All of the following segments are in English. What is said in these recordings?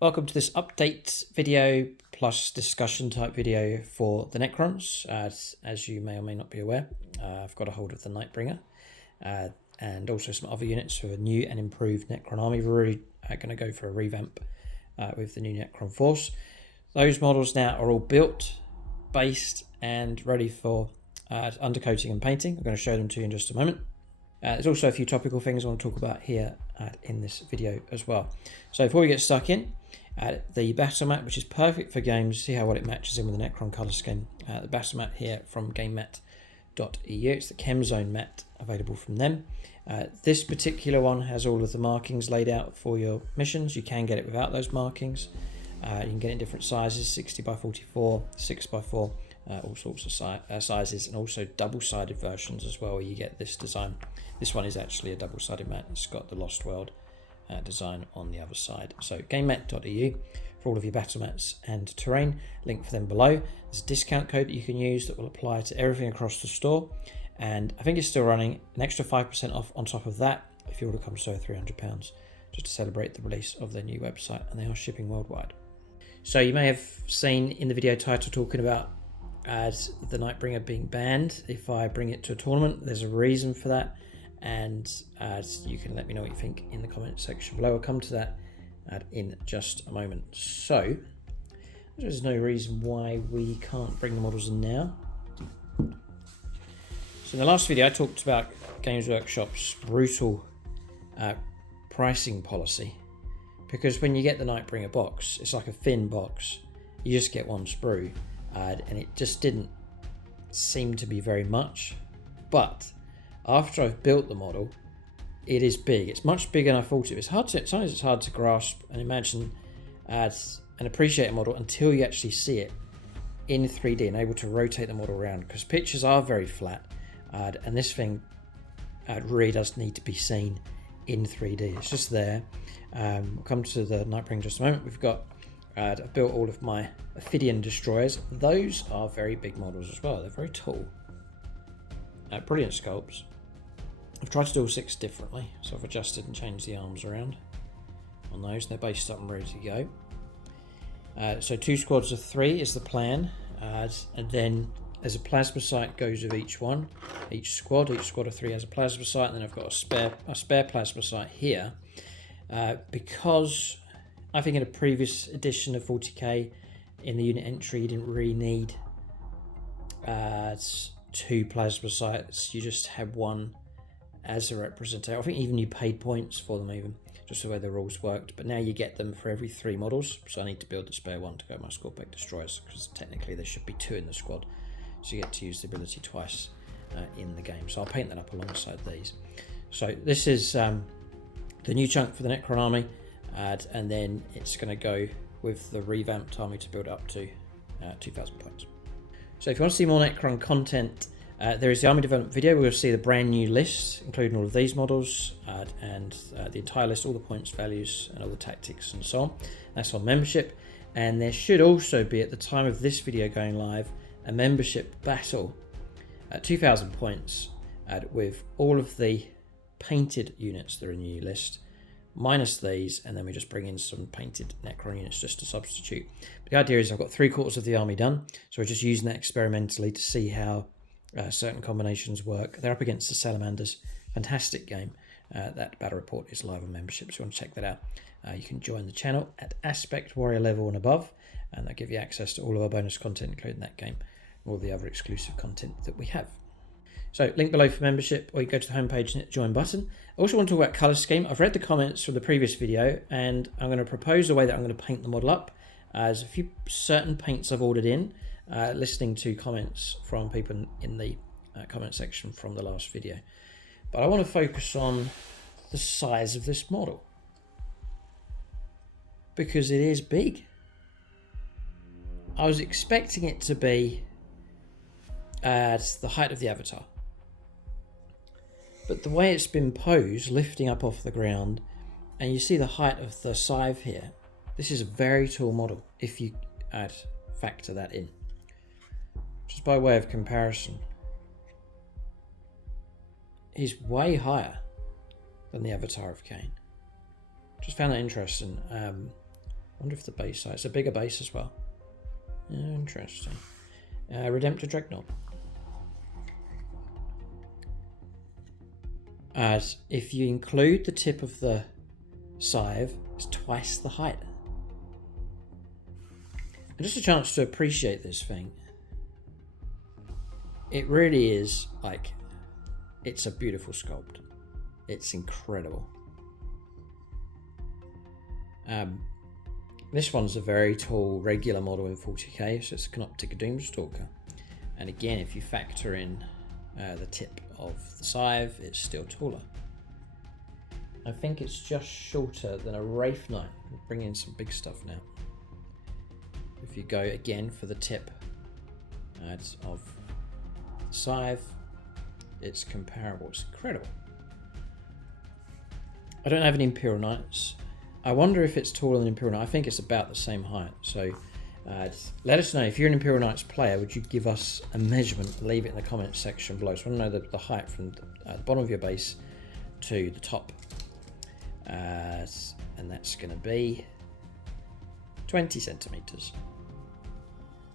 Welcome to this update video plus discussion type video for the Necrons. As you may or may not be aware, I've got a hold of the Nightbringer and also some other units for a new and improved Necron army. We're really going to go for a revamp with the new Necron force. Those models now are all built, based and ready for undercoating and painting. I'm going to show them to you in just a moment. There's also a few topical things I want to talk about here in this video as well. So before we get stuck in, the battle mat, which is perfect for games, see how well it matches in with the Necron colour scheme. The battle mat here from gamemat.eu. It's the Chemzone mat available from them. This particular one has all of the markings laid out for your missions. You can get it without those markings. You can get it in different sizes, 60 by 44, 6 by 4, all sorts of sizes, and also double-sided versions as well, where you get this design. This one is actually a double-sided mat. It's got the Lost World design on the other side. So gamemat.eu for all of your battle mats and terrain. Link for them below. There's a discount code that you can use that will apply to everything across the store, and I think it's still running an extra 5% off on top of that if your order comes to £300, just to celebrate the release of their new website, and they are shipping worldwide. So you may have seen in the video title talking about the Nightbringer being banned if I bring it to a tournament. There's a reason for that, and you can let me know what you think in the comment section below. I'll come to that in just a moment. So there's no reason why we can't bring the models in now. So in the last video I talked about Games Workshop's brutal pricing policy, because when you get the Nightbringer box, it's like a thin box. You just get one sprue, and it just didn't seem to be very much. But after I've built the model, it is big. It's much bigger than I thought it was. Sometimes it's hard to grasp and imagine and appreciate a model until you actually see it in 3D and able to rotate the model around, because pictures are very flat, and this thing really does need to be seen in 3D. It's just there. We'll come to the Nightbringer in just a moment. We've got I've built all of my Cadian destroyers. Those are very big models as well. They're very tall. Brilliant sculpts. I've tried to do all 6 differently, so I've adjusted and changed the arms around on those. They're based up and ready to go. So 2 squads of 3 is the plan, and then there's a plasma sight goes with each one. Each squad of 3 has a plasma sight, and then I've got a spare plasma sight here, because I think in a previous edition of 40k, in the unit entry, you didn't really need 2 plasma sights. You just had one as a representative. I think even you paid points for them, even just the way the rules worked. But now you get them for every 3 models, so I need to build the spare one to go with my squad back destroyers, because technically there should be 2 in the squad, so you get to use the ability twice in the game. So I'll paint that up alongside these. So this is the new chunk for the Necron army, and then it's going to go with the revamped army to build up to 2,000 points. So if you want to see more Necron content, there is the army development video where you'll see the brand new list, including all of these models and the entire list, all the points values and all the tactics and so on. That's on membership. And there should also be, at the time of this video going live, a membership battle at 2,000 points with all of the painted units that are in the new list, minus these, and then we just bring in some painted Necron units just to substitute. But the idea is I've got 3/4 of the army done, so we're just using that experimentally to see how certain combinations work. They're up against the Salamanders. Fantastic game. That battle report is live on membership, so if you want to check that out, you can join the channel at Aspect Warrior level and above, and that'll give you access to all of our bonus content, including that game and all the other exclusive content that we have. So link below for membership, or you go to the homepage and hit the join button. I also want to talk about colour scheme. I've read the comments from the previous video, and I'm going to propose a way that I'm going to paint the model up. There's a few certain paints I've ordered in, listening to comments from people in the comment section from the last video. But I want to focus on the size of this model, because it is big. I was expecting it to be at the height of the Avatar, but the way it's been posed, lifting up off the ground, and you see the height of the scythe here, this is a very tall model if you factor that in. Just by way of comparison, he's way higher than the Avatar of Cain. Just found that interesting. wonder if the base size, it's a bigger base as well. Interesting. Redemptor Dreadnought. As if you include the tip of the scythe, it's twice the height. And just a chance to appreciate this thing. It really is like, it's a beautiful sculpt. It's incredible. This one's a very tall regular model in 40k, so it's a Canoptic Doomstalker. And again, if you factor in the tip of the scythe, it's still taller. I think it's just shorter than a Wraith Knight. We'll bring in some big stuff now. If you go again for the tip of the scythe, it's comparable. It's incredible. I don't have any Imperial Knights. I wonder if it's taller than Imperial Knight. I think it's about the same height. So let us know if you're an Imperial Knights player. Would you give us a measurement? Leave it in the comments section below. So I want to know the height from the bottom of your base to the top. And that's going to be 20 centimeters.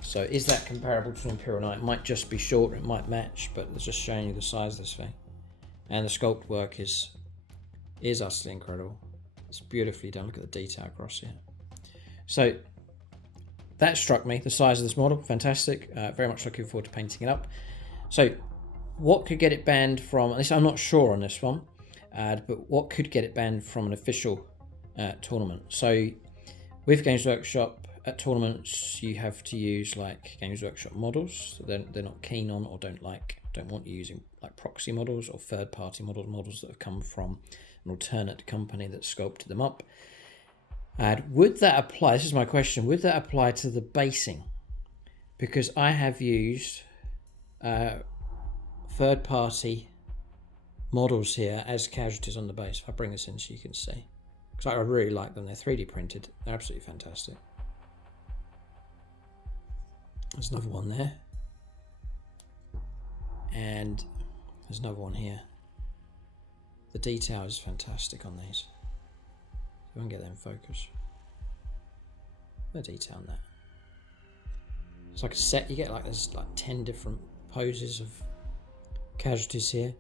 So is that comparable to an Imperial Knight? It might just be shorter, it might match, but it's just showing you the size of this thing. And the sculpt work is utterly incredible. It's beautifully done. Look at the detail across here. So that struck me, the size of this model, fantastic. Very much looking forward to painting it up. So what could get it banned from, at least I'm not sure on this one, but what could get it banned from an official tournament? So with Games Workshop, at tournaments you have to use like Games Workshop models that they're not keen on or don't want you using, like proxy models or third-party models that have come from an alternate company that sculpted them up. And would that apply, this is my question, would that apply to the basing? Because I have used third-party models here as casualties on the base. If I bring this in so you can see, because I really like them. They're 3D printed. They're absolutely fantastic. There's another one there, and there's another one here. The detail is fantastic on these. If I can get that in focus, the detail on that. It's like a set. You get like there's like 10 different poses of casualties here.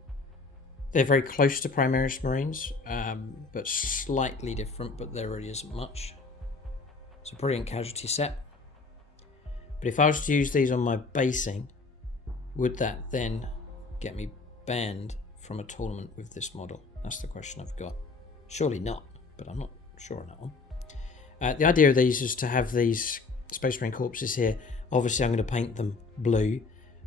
They're very close to Primaris Marines, but slightly different, but there really isn't much. It's a brilliant casualty set. But if I was to use these on my basing, would that then get me banned from a tournament with this model? That's the question I've got. Surely not, but I'm not sure on that one. The idea of these is to have these Space Marine corpses here. Obviously, I'm going to paint them blue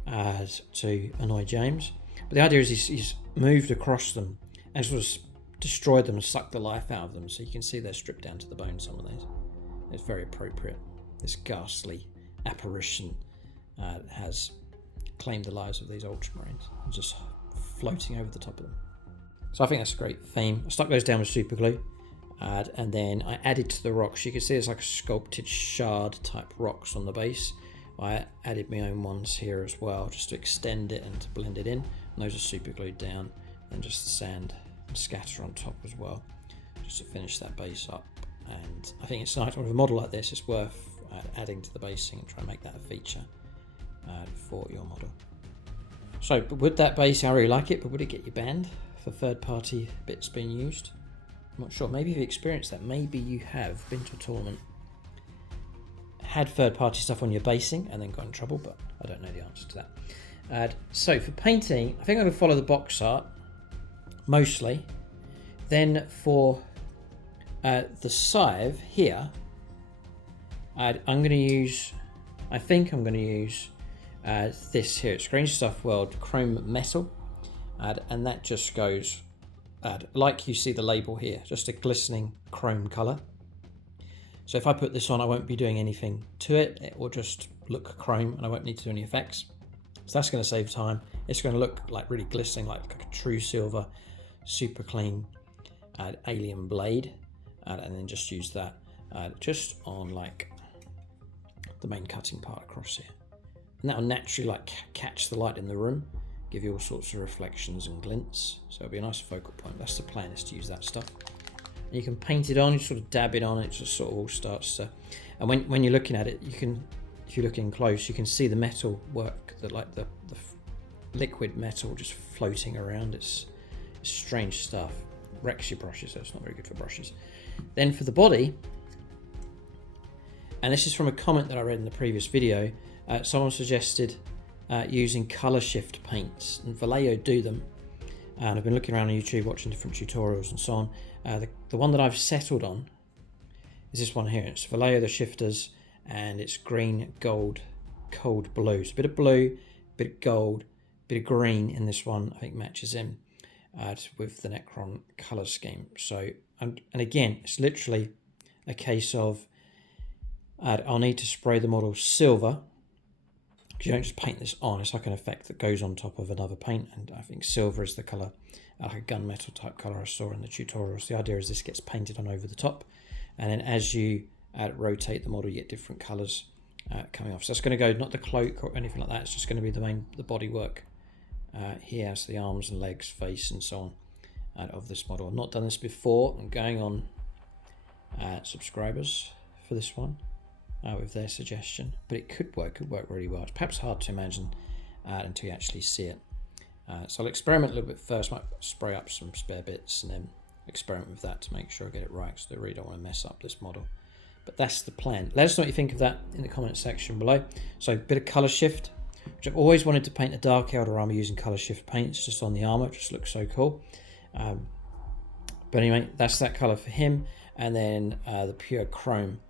to annoy James. But the idea is he's moved across them and sort of destroyed them and sucked the life out of them. So you can see they're stripped down to the bone, some of these. It's very appropriate. This ghastly apparition has claimed the lives of these Ultramarines and just floating over the top of them. So I think that's a great theme. I stuck those down with super glue and then I added to the rocks. You can see there's like sculpted shard type rocks on the base. I added my own ones here as well just to extend it and to blend it in. And those are super glued down, and just the sand and scatter on top as well, just to finish that base up. And I think it's nice with a model like this, it's worth adding to the basing and try and make that a feature for your model. So, but would that base, I really like it, but would it get you banned for third-party bits being used? I'm not sure. Maybe you've experienced that. Maybe you have been to a tournament, had third-party stuff on your basing, and then got in trouble, but I don't know the answer to that. So for painting, I think I'm going to follow the box art mostly. Then for the scythe here, I think I'm going to use this here. It's Green Stuff World Chrome Metal, and that just goes like you see the label here, just a glistening chrome colour. So if I put this on, I won't be doing anything to it. It will just look chrome, and I won't need to do any effects. So that's going to save time. It's going to look like really glistening, like a true silver, super clean alien blade, and then just use that just on like the main cutting part across here, and that will naturally like catch the light in the room, give you all sorts of reflections and glints. So it'll be a nice focal point. That's the plan, is to use that stuff. And you can paint it on, you sort of dab it on, it just sort of all starts to... And when you're looking at it, you can, if you're looking close, you can see the metal work, that like the liquid metal just floating around. It's strange stuff. Wrecks your brushes, so it's not very good for brushes. Then for the body, and this is from a comment that I read in the previous video, someone suggested using color shift paints, and Vallejo do them. And I've been looking around on YouTube watching different tutorials and so on. The one that I've settled on is this one here. It's Vallejo the shifters, and it's green, gold, cold blue. So a bit of blue, bit of gold, bit of green in this one. I think matches in with the Necron color scheme. So and again, it's literally a case of I'll need to spray the model silver, because you don't just paint this on. It's like an effect that goes on top of another paint, and I think silver is the color, like a gunmetal type color I saw in the tutorials. The idea is this gets painted on over the top, and then as you rotate the model, you get different colors coming off. So that's going to go, not the cloak or anything like that, it's just going to be the body work here, so the arms and legs, face and so on of this model. I've not done this before. I'm going on subscribers for this one with their suggestion, but it could work really well. It's perhaps hard to imagine until you actually see it. So I'll experiment a little bit first, might spray up some spare bits and then experiment with that to make sure I get it right, because I really don't want to mess up this model. But that's the plan. Let us know what you think of that in the comment section below. So a bit of color shift, which I've always wanted to paint a dark elder armor using color shift paints just on the armor. It just looks so cool. But anyway, that's that color for him, and then the pure chrome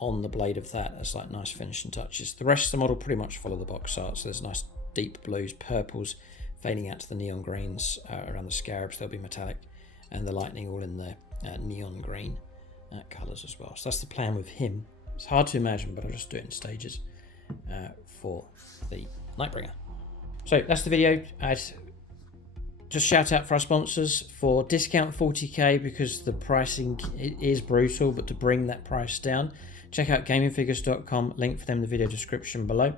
on the blade of that as like nice finishing touches. The rest of the model pretty much follow the box art, so there's nice deep blues, purples, fading out to the neon greens around the scarabs. They'll be metallic, and the lightning all in the neon green colors as well. So that's the plan with him. It's hard to imagine, but I'll just do it in stages for the Nightbringer. So that's the video. Just shout out for our sponsors for discount 40k, because the pricing is brutal, but to bring that price down, check out gamingfigures.com, link for them in the video description below.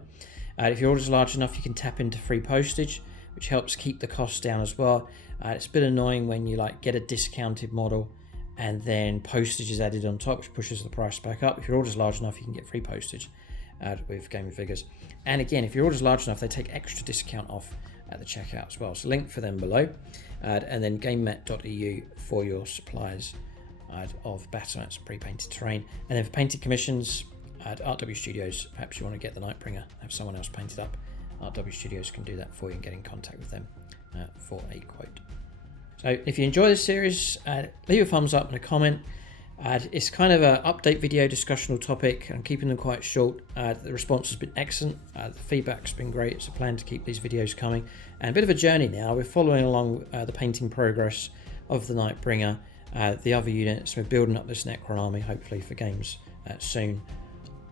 If your order's large enough, you can tap into free postage, which helps keep the costs down as well. It's a bit annoying when you like get a discounted model and then postage is added on top, which pushes the price back up. If your order's large enough, you can get free postage with Gaming Figures. And again, if your order's large enough, they take extra discount off at the checkout as well. So link for them below. And then gamemet.eu for your supplies of battle mats, pre-painted terrain. And then for painted commissions at RW Studios, perhaps you want to get the Nightbringer, have someone else paint it up, RW Studios can do that for you and get in contact with them for a quote. So if you enjoy this series, leave a thumbs up and a comment. It's kind of an update video, discussional topic. I'm keeping them quite short. The response has been excellent. The feedback's been great. It's a plan to keep these videos coming. And a bit of a journey now. We're following along the painting progress of the Nightbringer, the other units. We're building up this Necron army, hopefully for games soon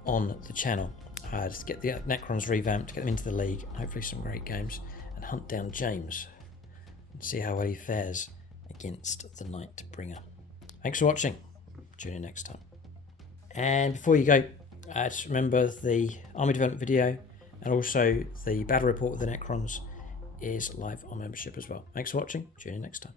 on the channel. To get the Necrons revamped, to get them into the league, hopefully some great games, and hunt down James and see how well he fares against the Nightbringer. Thanks for watching. Tune in next time. And before you go, just remember the army development video and also the battle report with the Necrons is live on membership as well. Thanks for watching. Tune in next time.